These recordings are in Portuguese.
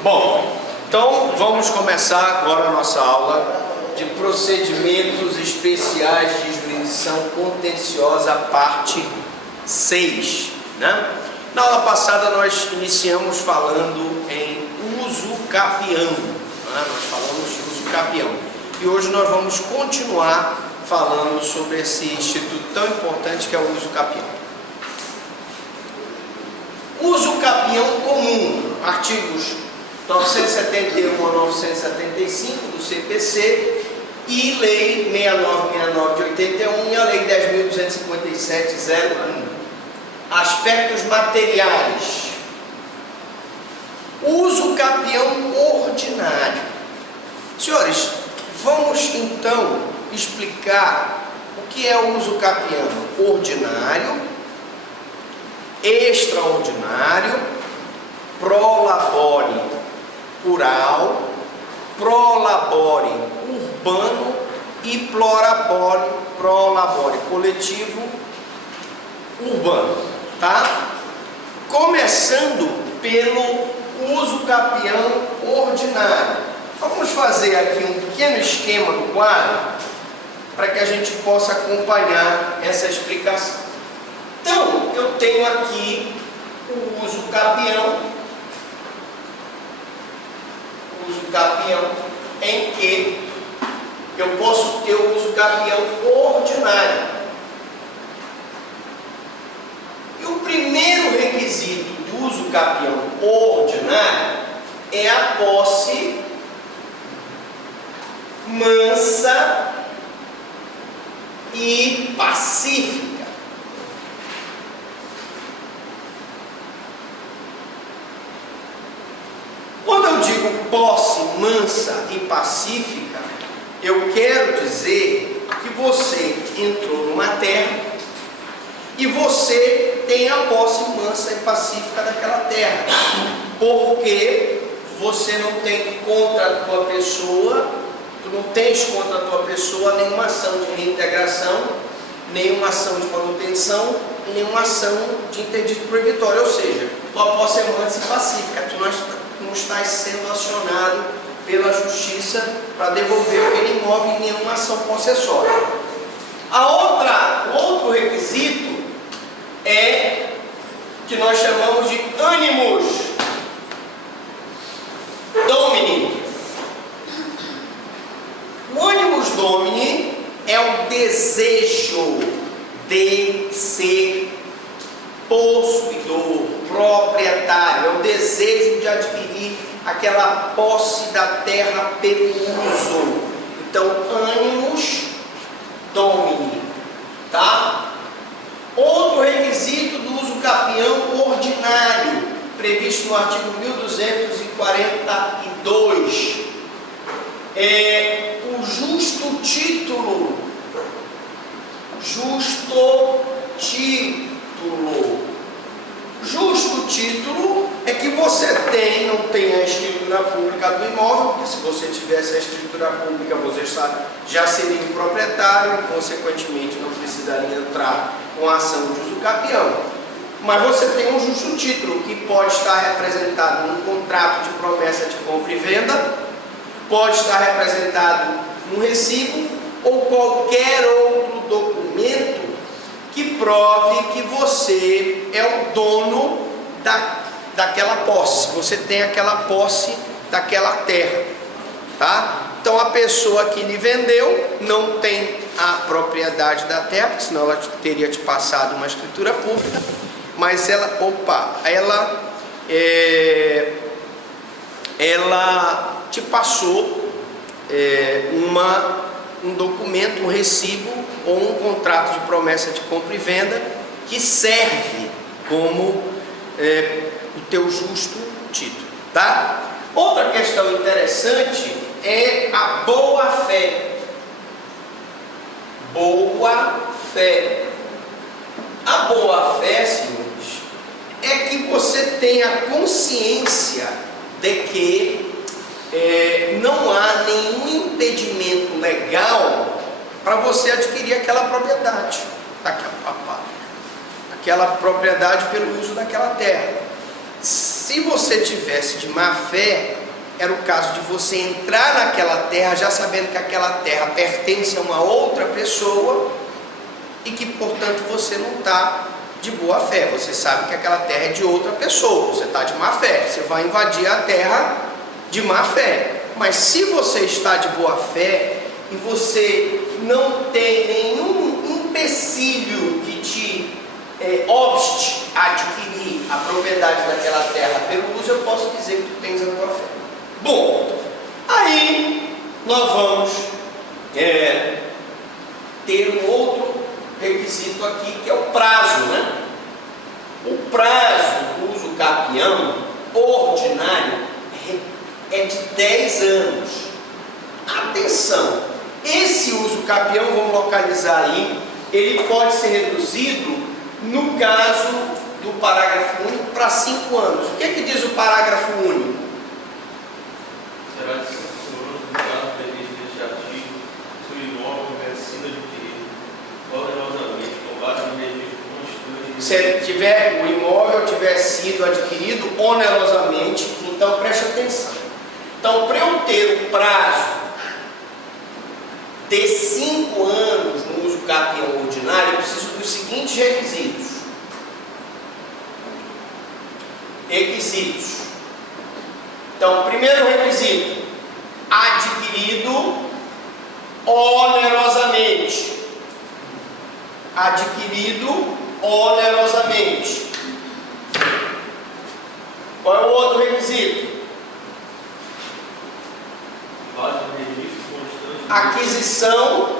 Bom, então vamos começar agora a nossa aula de procedimentos especiais de jurisdição contenciosa, parte 6, né? Na aula passada nós iniciamos falando em uso capião, né? Nós falamos de uso capião e hoje nós vamos continuar falando sobre esse instituto tão importante que é o uso capião. Uso capião comum, artigos 971 a 975 do CPC e Lei 6969 de 81 e a Lei 10.257/01. Aspectos materiais. Uso capião ordinário. Senhores, vamos então explicar o que é o uso capião ordinário, extraordinário, prolabore rural, prolabore urbano e prolabore coletivo urbano, tá? Começando pelo uso capião ordinário. Vamos fazer aqui um pequeno esquema do quadro para que a gente possa acompanhar essa explicação. Então, eu tenho aqui o uso capião, em que eu posso ter o uso capião ordinário. E o primeiro requisito do uso capião ordinário é a posse mansa e pacífica. Quando eu digo posse mansa e pacífica, eu quero dizer que você entrou numa terra e você tem a posse mansa e pacífica daquela terra, porque você não tem contra a tua pessoa, tu não tens contra a tua pessoa nenhuma ação de reintegração, nenhuma ação de manutenção e nenhuma ação de interdito proibitório, ou seja, tua posse é mansa e pacífica, tu não estás sendo acionado pela justiça para devolver aquele imóvel em nenhuma ação possessória. Outro requisito é que nós chamamos de animus domini. O animus domini é o desejo de ser possuidor, proprietário, é o desejo de adquirir aquela posse da terra pelo uso. Então, animus domini, tá? Outro requisito do uso capião ordinário, previsto no artigo 1242, é o justo título. Justo título é que você não tem a escritura pública do imóvel, porque se você tivesse a escritura pública, você já seria um proprietário e, consequentemente, não precisaria entrar com a ação de uso capião. Mas você tem um justo título, que pode estar representado num contrato de promessa de compra e venda, pode estar representado num recibo ou qualquer outro documento que prove que você é o dono daquela posse, você tem aquela posse daquela terra, tá? Então a pessoa que lhe vendeu não tem a propriedade da terra, porque senão ela teria te passado uma escritura pública, mas ela te passou um documento, um recibo ou um contrato de promessa de compra e venda que serve como o teu justo título, tá? Outra questão interessante é a boa-fé. Boa-fé. A boa-fé, senhores, é que você tenha consciência de que não há nenhum impedimento legal para você adquirir aquela propriedade, aquela propriedade pelo uso daquela terra. se você tivesse de má fé, era o caso de você entrar naquela terra já sabendo que aquela terra pertence a uma outra pessoa e que, portanto, você não está de boa fé. Você sabe que aquela terra é de outra pessoa, você está de má fé, você vai invadir a terra de má fé. Mas se você está de boa fé e você não tem nenhum empecilho que te obste a adquirir a propriedade daquela terra pelo uso, eu posso dizer que tu tens a boa fé. Bom, aí nós vamos ter um outro requisito aqui, que é o prazo, né? O prazo do uso capião ordinário é de 10 anos. Atenção, esse uso capião, vamos localizar aí, ele pode ser reduzido, no caso do parágrafo único, para 5 anos. O que é que diz o parágrafo único? Será de 5 anos, no caso previsto neste artigo, se o imóvel houver sido adquirido onerosamente com base no registro constituinte. Se o imóvel tiver sido adquirido onerosamente, então preste atenção. Então, para eu ter o prazo de 5 anos no uso capião ordinário, eu preciso dos seguintes requisitos. Então, primeiro requisito: adquirido onerosamente. Adquirido onerosamente. Qual é o outro requisito? Base no registro constante. Aquisição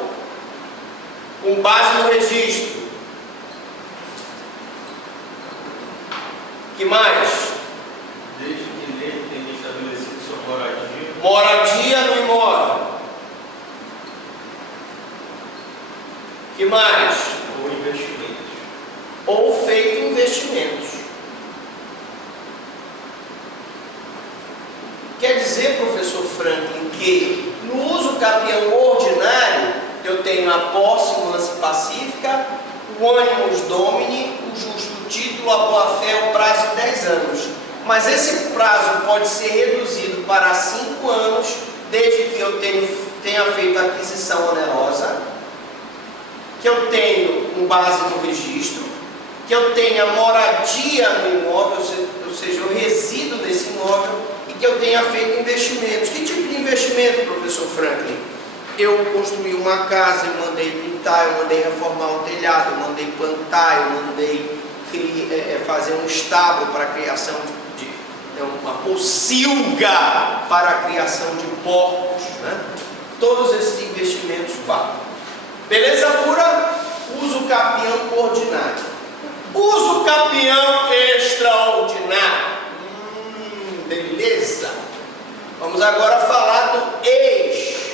com base no registro. Que mais? Desde que nele tenha estabelecido sua moradia. Moradia no imóvel. Que mais? Ou investimentos. Ou feito investimentos. Quer dizer, professor Franklin, que no uso capião ordinário eu tenho a posse mansa e pacífica, o animus domini, o justo título, a boa-fé, o prazo de 10 anos. Mas esse prazo pode ser reduzido para 5 anos, desde que eu tenha feito a aquisição onerosa, que eu tenho com base no registro, que eu tenha moradia no imóvel, ou seja, eu resido nesse imóvel, e que eu tenha feito investimentos. Que tipo de investimento, professor Franklin? Eu construí uma casa, eu mandei pintar, eu mandei reformar o telhado, eu mandei plantar, eu mandei fazer um estábulo para a criação de uma pocilga para a criação de porcos, né? Todos esses investimentos valem. Beleza pura? Uso capião ordinário. Uso capião extraordinário. Beleza? Vamos agora falar do extraordinário.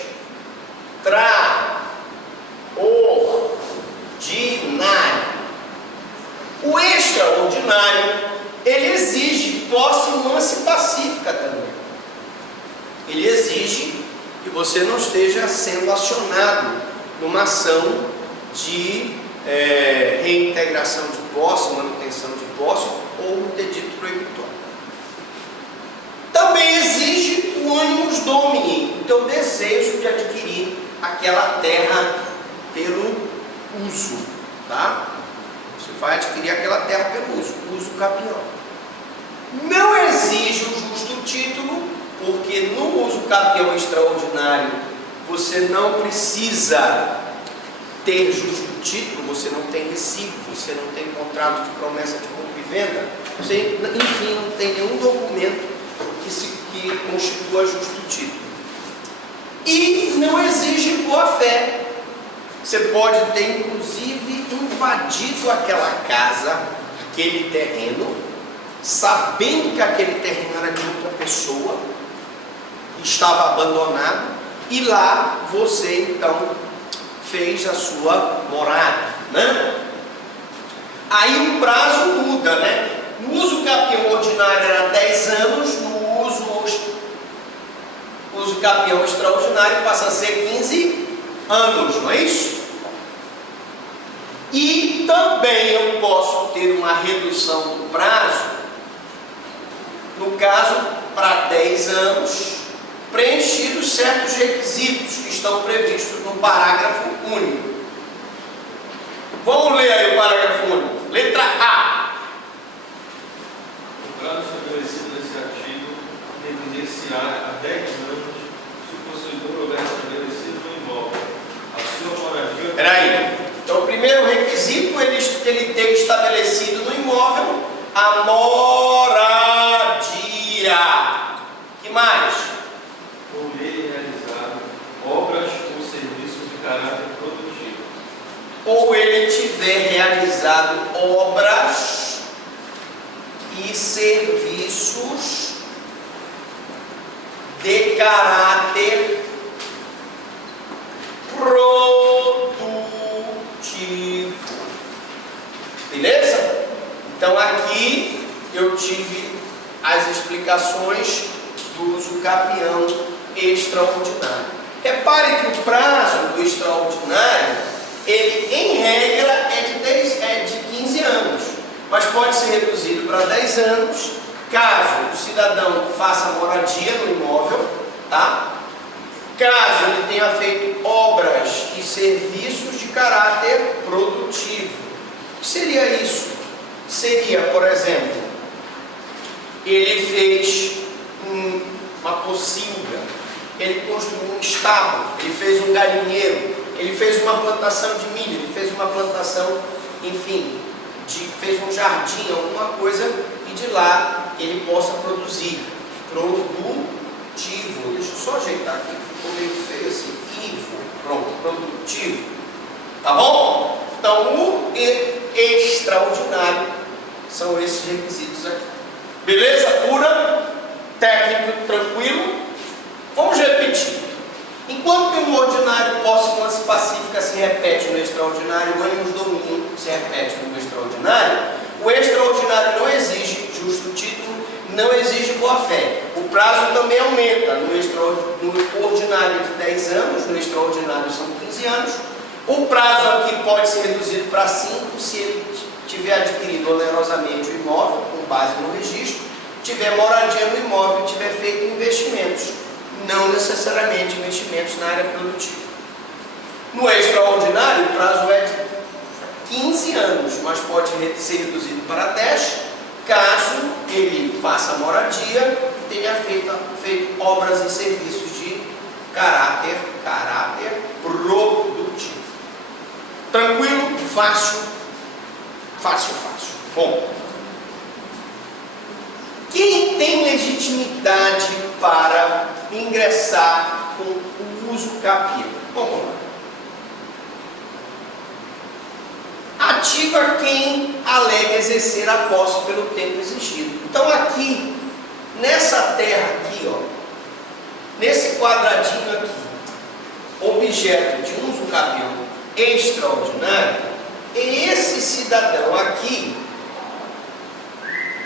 O extraordinário, ele exige posse mansa e pacífica também. Ele exige que você não esteja sendo acionado numa ação de reintegração de posse, manutenção de posse ou um interdito proibitório. Também exige o animus domini, o teu desejo de adquirir aquela terra pelo uso, tá? Você vai adquirir aquela terra pelo uso capião. Não exige o justo título, porque no uso capião extraordinário você não precisa ter justo título, você não tem recibo, você não tem contrato de promessa de compra e venda, você, enfim, não tem nenhum documento que constitua justo título. E não exige boa-fé. Você pode ter, inclusive, invadido aquela casa, aquele terreno, sabendo que aquele terreno era de outra pessoa, estava abandonado, e lá você, então, fez a sua morada, né? Aí o prazo muda, né? No uso capião ordinário era 10 anos, no uso capião extraordinário passa a ser 15 anos, não é isso? E também eu posso ter uma redução do prazo no caso, para 10 anos, preenchidos certos requisitos que estão previstos no parágrafo único. Vamos ler aí o parágrafo único. Letra A. O prazo estabelecido nesse artigo evidenciar há 10 anos se o possuidor houver estabelecido no imóvel a sua moradia. Peraí. Então, o primeiro requisito, ele ter estabelecido no imóvel a moradia. Que mais? Ou lhe realizar obras ou serviços de caráter produtivo. Ou ele tiver realizado obras e serviços de caráter produtivo. Beleza? Então aqui eu tive as explicações do uso capião extraordinário. Repare que o prazo do extraordinário, ele em regra é de 15 anos, mas pode ser reduzido para 10 anos, caso o cidadão faça moradia no imóvel, tá? Caso ele tenha feito obras e serviços de caráter produtivo. O que seria isso? Seria, por exemplo, ele fez uma pocilga, ele construiu um estábulo, ele fez um galinheiro, ele fez uma plantação de milho, ele fez uma plantação, enfim, fez um jardim, alguma coisa, e de lá ele possa produzir. Produtivo. Deixa eu só ajeitar aqui, ficou meio feio assim. Ivo. Pronto, produtivo. Tá bom? Então, o extraordinário são esses requisitos aqui. Beleza? Pura? Técnico, tranquilo? Vamos repetir. Enquanto que no ordinário posse, nuance pacífica se repete no extraordinário, o ânimos domínio se repete no extraordinário, o extraordinário não exige justo título, não exige boa-fé. O prazo também aumenta no ordinário de 10 anos, no extraordinário são 15 anos. O prazo aqui pode ser reduzido para 5 se ele tiver adquirido onerosamente o imóvel, com base no registro, tiver moradia no imóvel e tiver feito investimentos, não necessariamente investimentos na área produtiva. No extraordinário, o prazo é de 15 anos, mas pode ser reduzido para 10, caso ele faça moradia e tenha feito obras e serviços de caráter produtivo. Tranquilo? Fácil? Fácil. Bom, quem tem legitimidade para ingressar com o uso capião? Vamos lá. Ativa quem alega exercer a posse pelo tempo exigido. Então aqui, nessa terra aqui, ó, nesse quadradinho aqui, objeto de uso capião extraordinário, é esse cidadão aqui,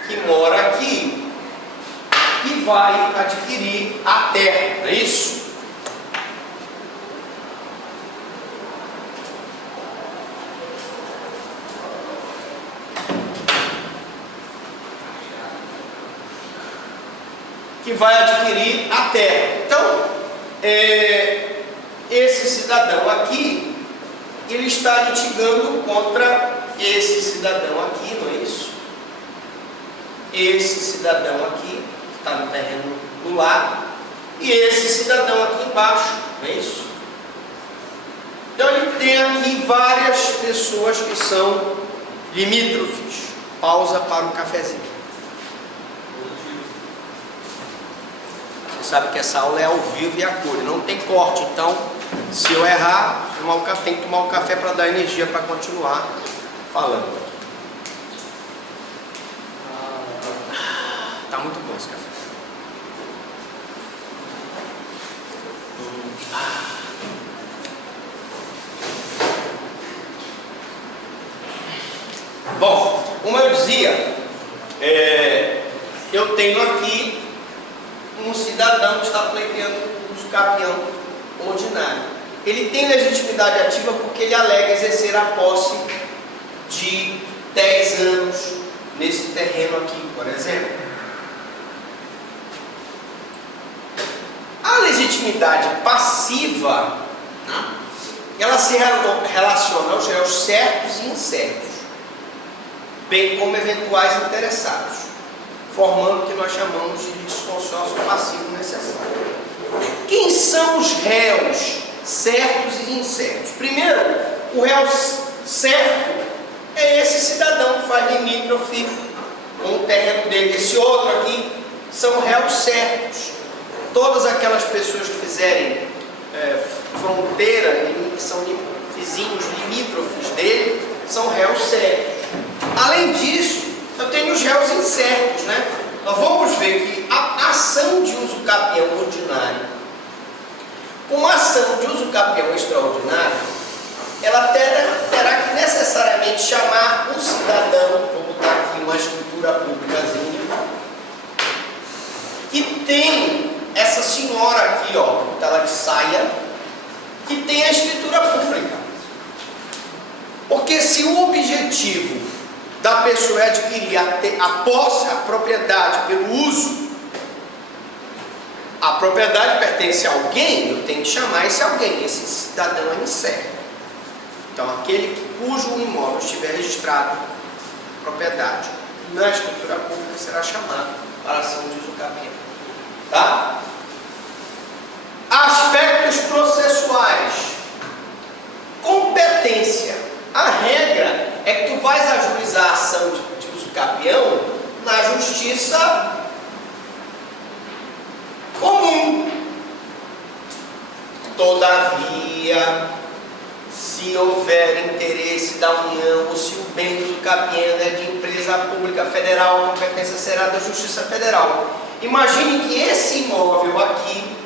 que mora aqui, que vai adquirir a terra, não é isso? Que vai adquirir a terra. Então, esse cidadão aqui, ele está litigando contra esse cidadão aqui, não é isso? Esse cidadão aqui, que está no terreno do lado, e esse cidadão aqui embaixo, não é isso? Então ele tem aqui várias pessoas que são limítrofes. Pausa para o cafezinho. Você sabe que essa aula é ao vivo e a cor, não tem corte, então se eu errar, tem que tomar um café para dar energia para continuar falando. Tá muito bom esse café. Bom, como eu dizia, eu tenho aqui um cidadão que está pleiteando o uso capião ordinário. Ele tem legitimidade ativa porque ele alega exercer a posse de 10 anos nesse terreno aqui, por exemplo. legitimidade passiva, né, ela se relaciona aos réus certos e incertos, bem como eventuais interessados, formando o que nós chamamos de litisconsórcio passivo necessário. Quem são os réus certos e incertos? Primeiro, o réu certo é esse cidadão que faz limítrofe com o terreno dele. Esse outro aqui são réus certos. Todas aquelas pessoas que fizerem fronteira, que são vizinhos limítrofes dele, são réus certos. Além disso, eu tenho os réus incertos, né? Nós vamos ver que a ação de uso capião ordinário, com a ação de uso capião extraordinário, ela terá que necessariamente chamar um cidadão, como está aqui uma escritura públicazinha, que tem essa senhora aqui, ó, ela de saia, que tem a escritura pública. Porque se o objetivo da pessoa é adquirir a posse, a propriedade pelo uso, a propriedade pertence a alguém, eu tenho que chamar esse alguém, esse cidadão é incerto. Então, aquele cujo imóvel estiver registrado propriedade na escritura pública será chamado para ação de uso capião. Tá? Aspectos processuais. Competência. A regra é que tu vais ajuizar a ação de uso capião na justiça comum. Todavia, se houver interesse da União ou se o bem de uso capião é de empresa pública federal, a competência será da Justiça Federal. Imagine que esse imóvel aqui,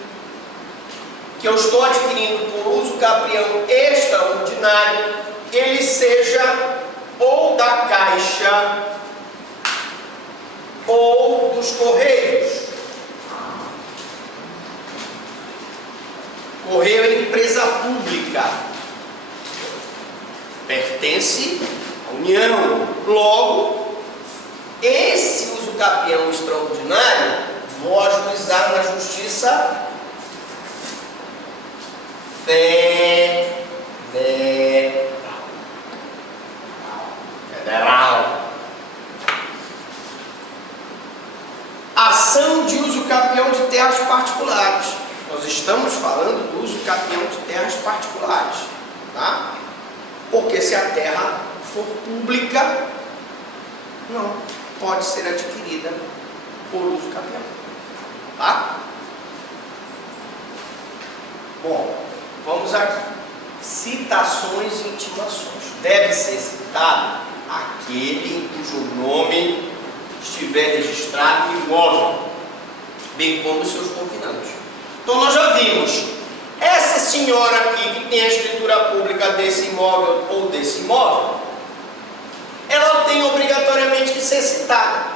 que eu estou adquirindo por uso capião extraordinário, ele seja ou da Caixa ou dos Correios. Correio é empresa pública, pertence à União. Logo, esse uso capião extraordinário vou ajuizar na Justiça Federal. Ação de uso capião de terras particulares. Nós estamos falando do uso capião de terras particulares, tá? Porque se a terra for pública, não pode ser adquirida por uso capião, tá? Bom, vamos aqui. Citações e intimações. Deve ser citado aquele cujo nome estiver registrado no imóvel, bem como seus confinantes. Então nós já vimos, essa senhora aqui que tem a escritura pública desse imóvel ou desse imóvel, ela tem obrigatoriamente que ser citada.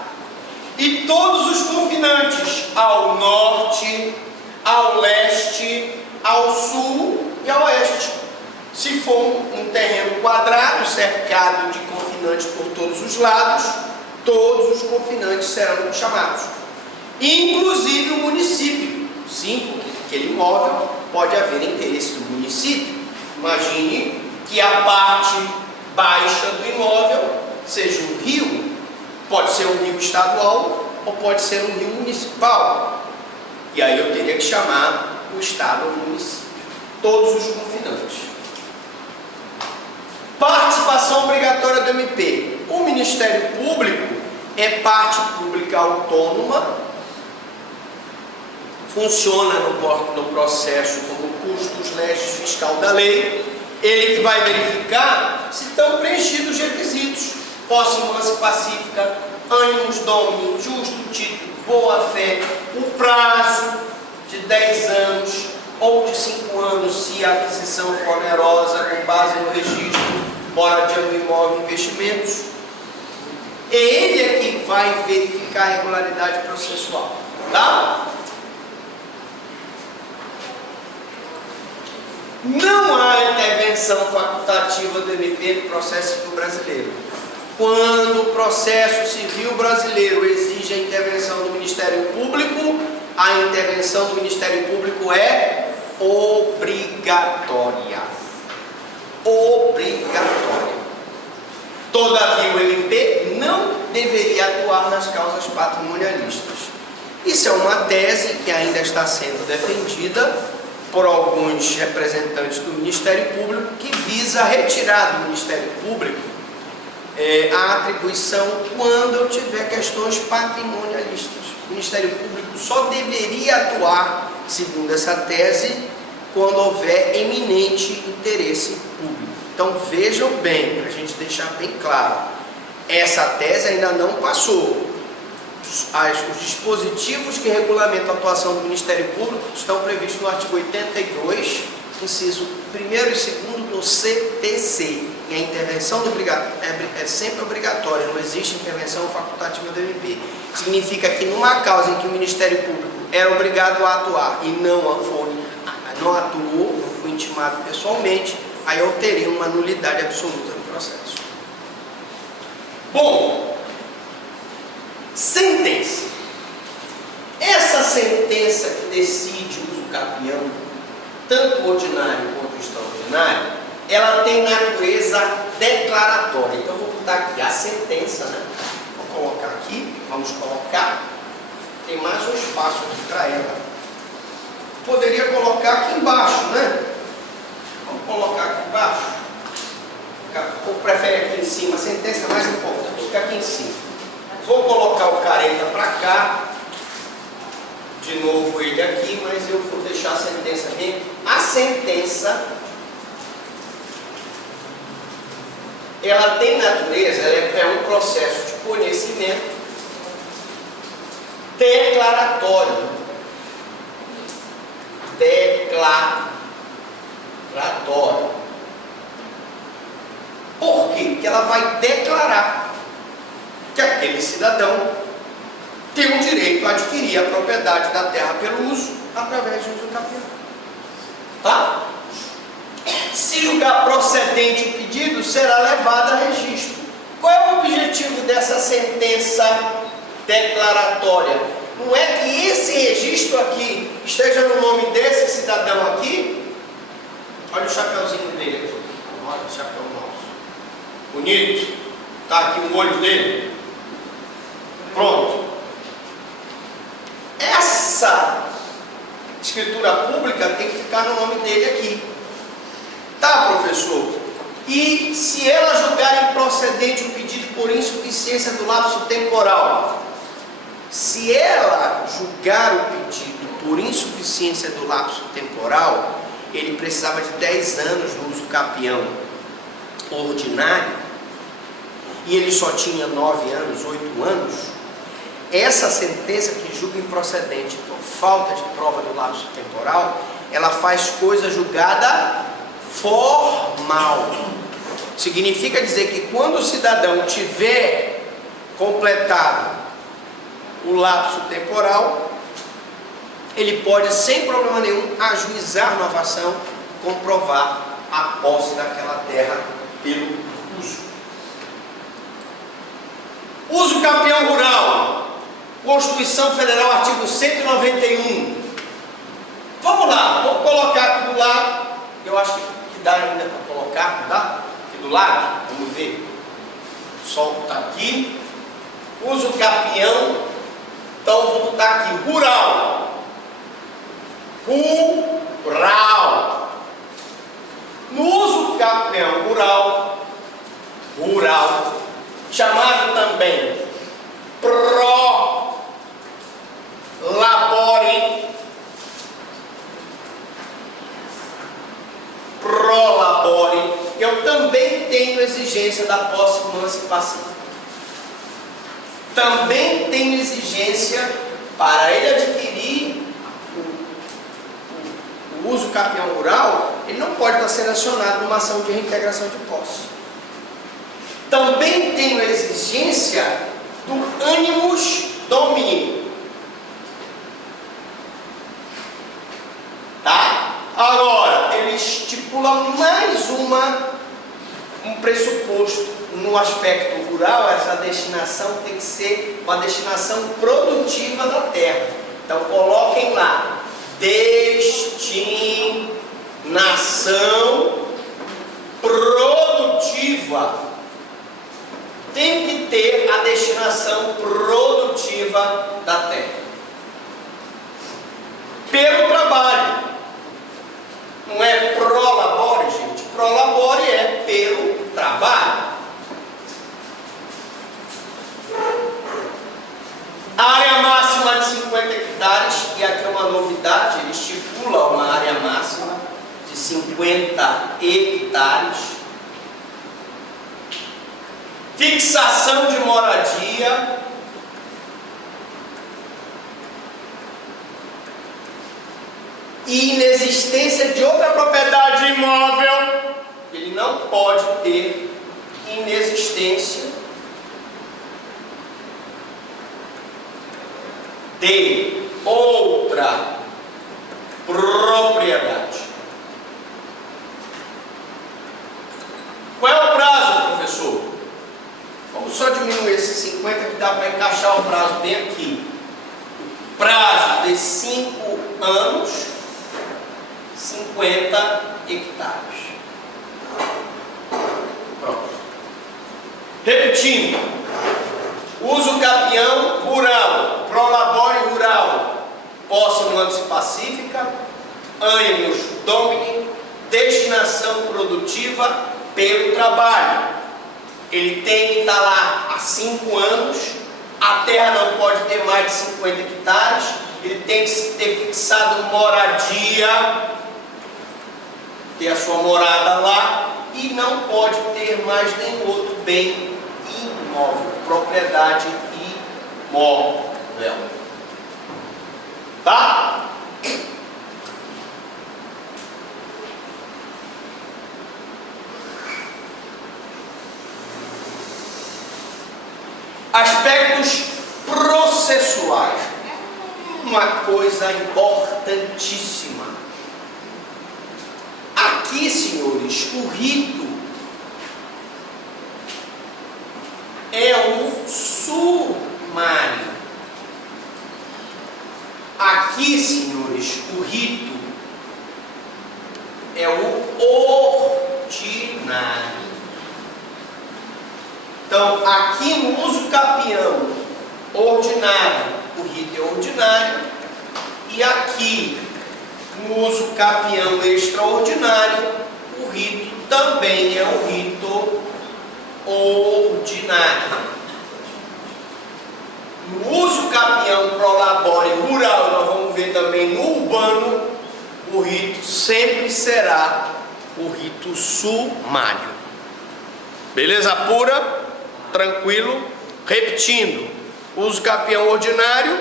E todos os confinantes ao norte, ao leste, ao sul e ao oeste. Se for um terreno quadrado, cercado de confinantes por todos os lados, todos os confinantes serão chamados. Inclusive o município. Sim, porque aquele imóvel pode haver interesse do município. Imagine que a parte baixa do imóvel seja um rio. Pode ser um rio estadual ou pode ser um rio municipal. E aí eu teria que chamar o estado ou o município. Todos os confinantes. Participação obrigatória do MP. O Ministério Público é parte pública autônoma, funciona no processo como custos legis fiscal da lei. Ele que vai verificar se estão preenchidos os requisitos: posse, mansa e pacífica, ânimos domini, justo título, boa fé, o prazo de 10 anos ou de 5 anos se a aquisição for onerosa com base no registro moradia do imóvel e investimentos. É ele é que vai verificar a regularidade processual, tá? Não há intervenção facultativa do MP no processo civil brasileiro. Quando o processo civil brasileiro exige a intervenção do Ministério Público, a intervenção do Ministério Público é obrigatória. Obrigatória. Todavia, o MP não deveria atuar nas causas patrimonialistas. Isso é uma tese que ainda está sendo defendida por alguns representantes do Ministério Público, que visa retirar do Ministério Público a atribuição quando eu tiver questões patrimonialistas. O Ministério Público só deveria atuar, segundo essa tese, quando houver eminente interesse público. Então vejam bem, para a gente deixar bem claro, essa tese ainda não passou. Os dispositivos que regulamentam a atuação do Ministério Público estão previstos no artigo 82, inciso 1º e 2º do CPC. E a intervenção é sempre obrigatória, não existe intervenção facultativa do MP. Significa que numa causa em que o Ministério Público era obrigado a atuar e não atuou, não foi intimado pessoalmente, aí eu teria uma nulidade absoluta no processo. Bom, sentença. Essa sentença que decide o uso capião, tanto o ordinário quanto o extraordinário, ela tem natureza declaratória. Então eu vou botar aqui a sentença, né? Vou colocar aqui, vamos colocar. Tem mais um espaço aqui para ela. Poderia colocar aqui embaixo, né? Vamos colocar aqui embaixo. Ou prefere aqui em cima? A sentença é mais importante. Fica aqui em cima. Vou colocar o careta para cá. De novo ele aqui, mas eu vou deixar a sentença aqui. A sentença, ela tem natureza, ela é um processo de conhecimento declaratório. Declaratório. Por quê? Porque ela vai declarar que aquele cidadão tem o direito a adquirir a propriedade da terra pelo uso através de uso capião. Tá? Se julgar procedente o pedido, será levado a registro. Qual é o objetivo dessa sentença declaratória? Não é que esse registro aqui esteja no nome desse cidadão aqui. Olha o chapeuzinho dele aqui. Olha o chapéu nosso. Bonito. Está aqui o olho dele. Pronto. Essa escritura pública tem que ficar no nome dele aqui. Tá, professor? E se ela julgar improcedente o pedido por insuficiência do lapso temporal? Se ela julgar o pedido por insuficiência do lapso temporal, ele precisava de 10 anos no uso capião ordinário, e ele só tinha 9 anos, 8 anos, essa sentença que julga improcedente por falta de prova do lapso temporal, ela faz coisa julgada formal. Significa dizer que quando o cidadão tiver completado o lapso temporal, ele pode, sem problema nenhum, ajuizar a novação, comprovar a posse daquela terra pelo uso. Uso capião rural, Constituição Federal, artigo 191. Vamos lá, vamos colocar aqui do lado. Eu acho que dá ainda para colocar, não dá? Aqui do lado, vamos ver. O sol está aqui. Uso capião. Então vou botar aqui rural. Rural. No uso capião rural, chamado também pro labore, eu também tenho exigência da posse mansa e pacífica. Também tenho exigência para ele adquirir o uso capião rural, ele não pode estar sendo acionado numa ação de reintegração de posse. Também tenho exigência do animus domini. Tá? Agora, ele estipula mais um pressuposto. No aspecto rural, essa destinação tem que ser uma destinação produtiva da terra. Então coloquem lá, destinação produtiva. Tem que ter a destinação produtiva da terra. Pelo trabalho. Não é prolabore, gente. Prolabore é pelo trabalho. Área máxima de 50 hectares, e aqui é uma novidade, ele estipula uma área máxima de 50 hectares. Fixação de moradia. E inexistência de outra propriedade imóvel, ele não pode ter inexistência de outra propriedade. Qual é o prazo, professor? Vamos só diminuir esses 50 que dá para encaixar o prazo bem aqui. Prazo de 5 anos, 50 hectares. Pronto. Repetindo. Uso capião rural, prolabore rural, posse nuance pacífica, ânimos domini, destinação produtiva pelo trabalho. Ele tem que estar lá há 5 anos, a terra não pode ter mais de 50 hectares, ele tem que ter fixado moradia, ter a sua morada lá, e não pode ter mais nenhum outro bem imóvel, propriedade imóvel. Tá? Aspectos processuais. Uma coisa importantíssima. Aqui, senhores, o rito é o sumário. Aqui, senhores, o rito é o ordinário. Então, aqui no uso capião ordinário, o rito é ordinário, e aqui no uso capião extraordinário, o rito também é o rito ordinário. No uso capião prolabore rural, nós vamos ver também no urbano, o rito sempre será o rito sumário. Beleza pura? Tranquilo? Repetindo: uso capião ordinário,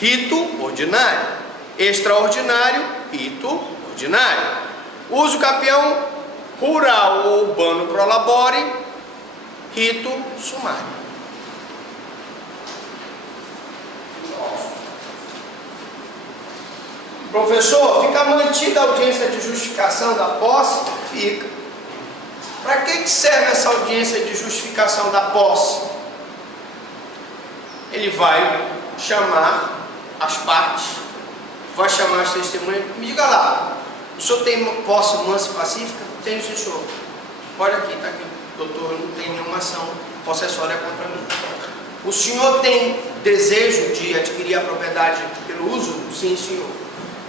rito ordinário. Extraordinário, rito ordinário. Uso capião rural ou urbano prolabore, rito sumário. Professor, fica mantida a audiência de justificação da posse? Fica. Para que serve essa audiência de justificação da posse? Ele vai chamar as partes, vai chamar as testemunhas. Me diga lá, o senhor tem posse mansa e pacífica? Tenho, sim, senhor. Olha aqui, está aqui. Doutor, não tem nenhuma ação possessória contra mim. O senhor tem desejo de adquirir a propriedade pelo uso? Sim, senhor.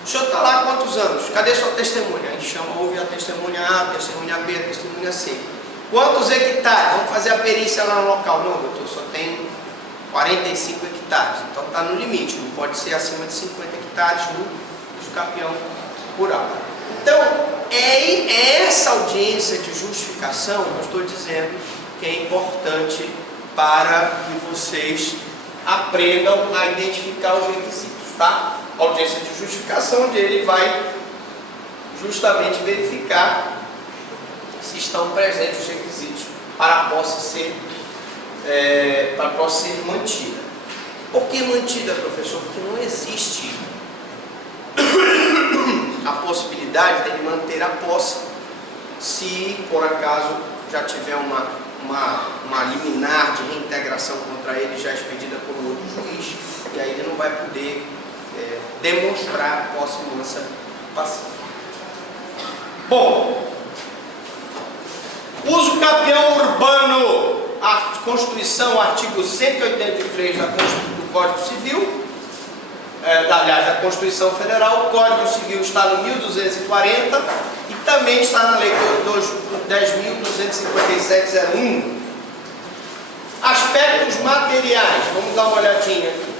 O senhor está lá há quantos anos? Cadê sua testemunha? A gente chama, ouve a testemunha A, a testemunha B, a testemunha C. Quantos hectares? Vamos fazer a perícia lá no local. Não, doutor, só tem 45 hectares. Então está no limite, não pode ser acima de 50 hectares no uso capião rural. Então, é essa audiência de justificação, eu estou dizendo que é importante para que vocês aprendam a identificar os requisitos, tá? A audiência de justificação, onde ele vai justamente verificar se estão presentes os requisitos para a posse ser, mantida. Por que mantida, professor? Porque não existe a possibilidade dele manter a posse se por acaso já tiver uma liminar de reintegração contra ele já expedida por outro juiz, e aí ele não vai poder demonstrar posse mansa pacífica. Bom, uso capião urbano, a Constituição, artigo 183 do Código Civil, aliás, da Constituição Federal, o Código Civil está no 1240 e também está na Lei 10.257/01. Aspectos materiais, vamos dar uma olhadinha aqui.